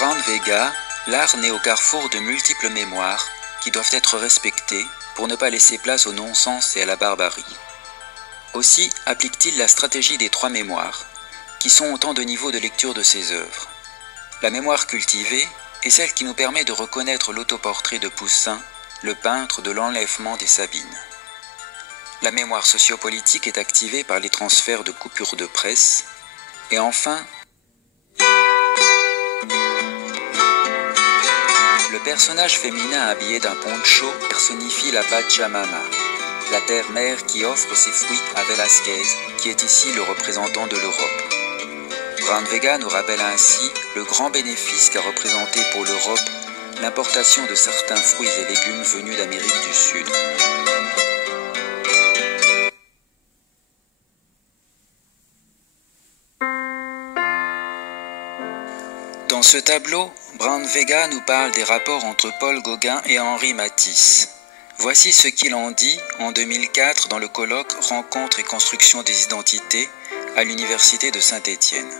Brown Vega, l'art naît au carrefour de multiples mémoires qui doivent être respectées pour ne pas laisser place au non-sens et à la barbarie. Aussi applique-t-il la stratégie des 3 mémoires, qui sont autant de niveaux de lecture de ses œuvres. La mémoire cultivée est celle qui nous permet de reconnaître l'autoportrait de Poussin, le peintre de l'enlèvement des Sabines. La mémoire sociopolitique est activée par les transferts de coupures de presse. Et enfin, le personnage féminin habillé d'un poncho personnifie la Pachamama, la terre-mère qui offre ses fruits à Velázquez, qui est ici le représentant de l'Europe. Brown Vega nous rappelle ainsi le grand bénéfice qu'a représenté pour l'Europe l'importation de certains fruits et légumes venus d'Amérique du Sud. Dans ce tableau, Brown Vega nous parle des rapports entre Paul Gauguin et Henri Matisse. Voici ce qu'il en dit en 2004 dans le colloque « Rencontres et construction des identités » à l'université de Saint-Étienne.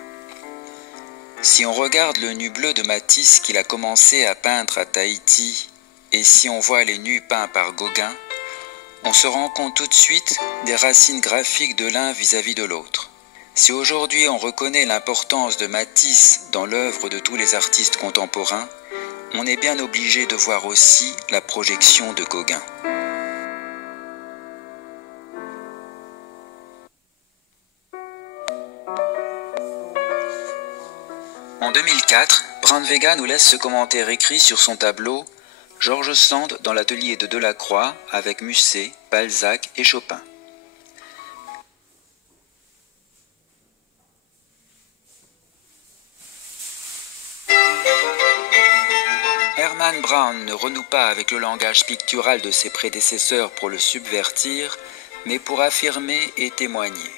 Si on regarde le nu bleu de Matisse qu'il a commencé à peindre à Tahiti, et si on voit les nus peints par Gauguin, on se rend compte tout de suite des racines graphiques de l'un vis-à-vis de l'autre. Si aujourd'hui on reconnaît l'importance de Matisse dans l'œuvre de tous les artistes contemporains, on est bien obligé de voir aussi la projection de Gauguin. En 2004, Brown Vega nous laisse ce commentaire écrit sur son tableau « George Sand dans l'atelier de Delacroix avec Musset, Balzac et Chopin ». Herman Brown ne renoue pas avec le langage pictural de ses prédécesseurs pour le subvertir, mais pour affirmer et témoigner.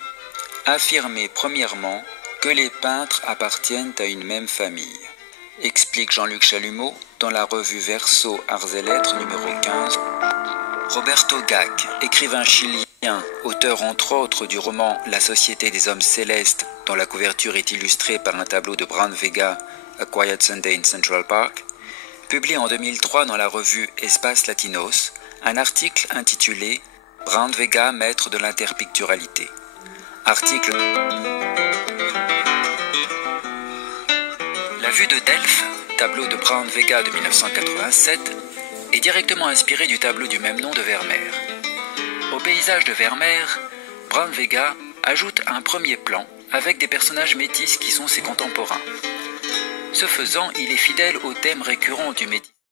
Affirmer premièrement que les peintres appartiennent à une même famille, explique Jean-Luc Chalumeau dans la revue Verso Arts et Lettres numéro 15. Roberto Gac, écrivain chilien, auteur entre autres du roman La Société des Hommes Célestes, dont la couverture est illustrée par un tableau de Brown Vega, A Quiet Sunday in Central Park, publie en 2003 dans la revue Espace Latinos un article intitulé « Brown Vega, maître de l'interpicturalité ». Article. La vue de Delphes, tableau de Brown Vega de 1987, est directement inspiré du tableau du même nom de Vermeer. Au paysage de Vermeer, Brown Vega ajoute un premier plan avec des personnages métis qui sont ses contemporains. Ce faisant, il est fidèle au thème récurrent du métis.